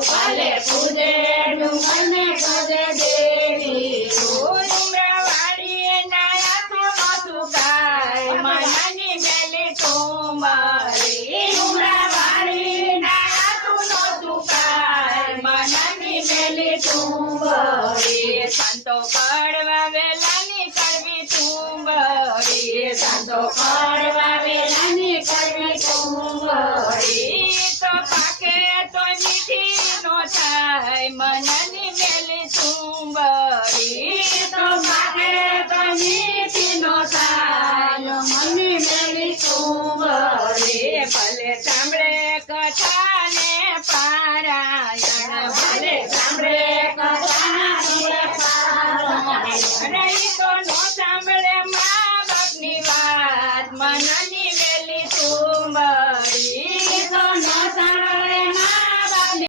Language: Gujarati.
ભલે પૂજે ડુંગરને ભજે દેવી ડુંગરવાળી નાયા તું સુકાય મનની મેલી તું મારી ડુંગરવાળી નાયા તું સુકાય મનની મેલી તું મારી સંતો કડવા વેલાની કરવી તું મારી સંતો કડવા વેલાની કરવી તું મારી તો પાકે તો મીઠી નો થાય મનની મેલી તું મારી તો પાકે તો મીઠી નો થાય મનની મેલી તું મારી ભલે સાંભળે કથા ને પારાયણ ભલે સાંભળે કથા ને પારાયણ